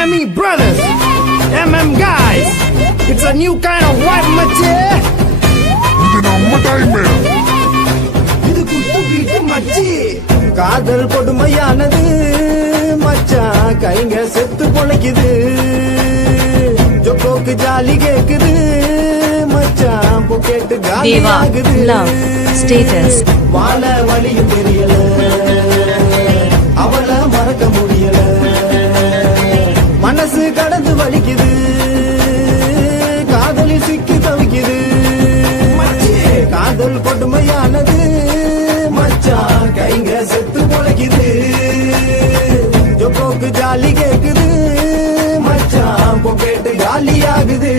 DME brothers, MM guys. It's a new kind of white machi. இது குத்து beat மச்சி. காதல் கொடுமையானது மச்சான், கைங்க செத்து பொழைக்குது. ஜோக்கோக்கு ஜாலி கேக்குது மச்சான், பொக்கெட்டு காலி ஆகுது. வாழ வழியும் தெரியல, அவளை மறக்க முடியல. மனசு கடந்து வலிக்குது, காதலில் சிக்கி தவிக்குது. காதல் கொடுமையானது மச்சான், கைங்க செத்து பொழைக்குது. ஜோக்கோக்கு ஜாலி கேக்குது மச்சான், பொக்கெட்டு காலி ஆகுது.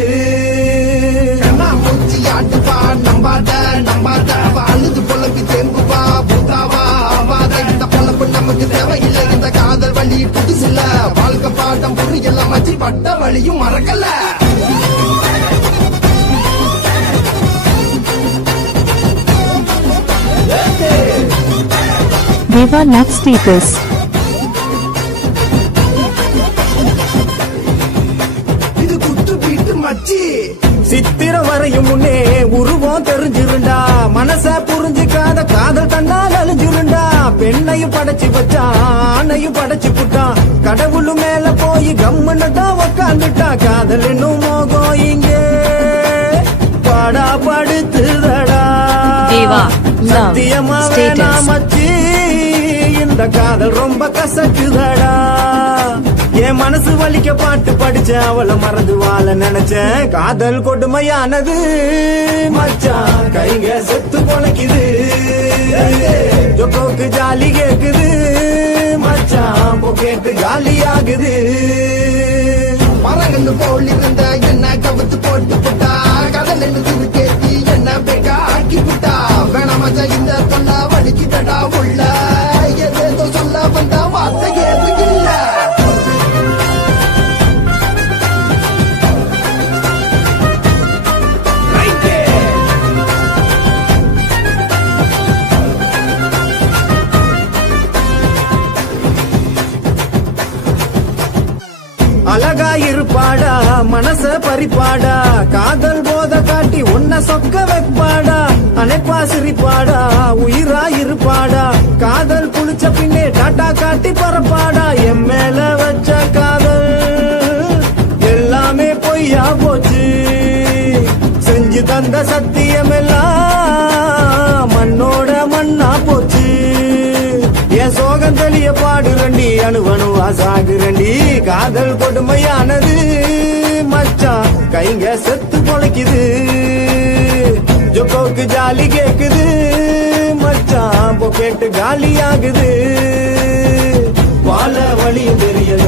ஆட்டுப்பா நம்பாத நம்பாத, அழுது பொழப்பி தேம்புவா பூத்தாவா ஆவாத. இந்த பொழப்பு நமக்கு தேவையில்லை, இந்த காதல் வழி புதுசில்ல. வாழ்க்கை பாட்டம் புரியல மச்சி, பட்ட வழியும் மறக்கல. Deva love status. இது குத்து பீட்டு மச்சி. சித்திர வரையும் முன்னே உருவம் தெரிஞ்சிருண்டா, மனச புரிஞ்சுக்காத காதல் தன்னால் அழிஞ்சிருண்டா. பெண்ணையும் படைச்சு வச்சா, ஆணையும் படைச்சு புட்டான். கடவுளு மேல போய் கம்முன்னு தான் உக்காந்துட்டா. காதல் என்னும் மோகம் இங்கே பாடா படுத்துதடா. சத்தியமா வேணாம் மச்சி, இந்த காதல் ரொம்ப கசக்குதடா. என் மனசு வலிக்க பாட்டு படிச்ச, அவளை மறந்து வாழ நினைச்சேன். காதல் கொடுமையானது மச்சான், கைங்க செத்து பொழைக்குது. ஜோக்கோக்கு ஜாலி கேக்குது மச்சான், பொக்கெட்டு காலி ஆகுது. மரங்கன்னு போல் இருந்த என்ன கவுத்து போட்டு புட்டா, கடல் என்று கேட்டி என்ன பேக்கா ஆக்கி புட்டா. வேணாம் மச்சான் இந்த தொல்லை வலிக்குதடா உள்ள, ஏதேதோ சொல்ல வந்த வார்த்தை ஏதுக்கில்ல. அழகா இருப்பாடா, மனச பறிப்பாடா. காதல் போத காட்டி உன்ன சொக்க வைப்பாடா. அனைப்பா சிரிப்பாடா, உயிரா இருப்பாடா. காதல் குளிச்ச பின்னே டாட்டா காட்டி பறப்பாடா. என் மேல வச்ச காதல் எல்லாமே பொய்யா போச்சு. செஞ்சு தந்த சத்தியம் எல்லாம் மண்ணோட மண்ணா போச்சு. என் சோகம் தெளிய பாடுறண்டி, அணுவணுவா சாகுறண்டி. காதல் கொடுமையானது மச்சான், கைங்க செத்து பொழைக்குது. ஜோக்கோக்கு ஜாலி கேக்குது மச்சான், பொக்கெட்டு காலி ஆகுது. வாழ வழியும் தெரியல,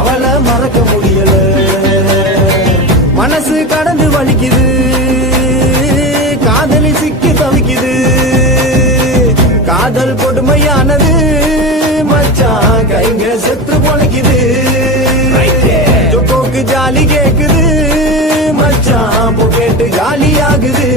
அவளை மறக்க முடியல. மனசு கடந்து வலிக்குது, காதலில் சிக்கி தவிக்குது. காதல் கொடுமையானது மச்சான், கைங்க செத்து பொழைக்குது. ஜோக்கோக்கு ஜாலி கேக்குது மச்சான், பொக்கெட்டு காலி ஆகுது.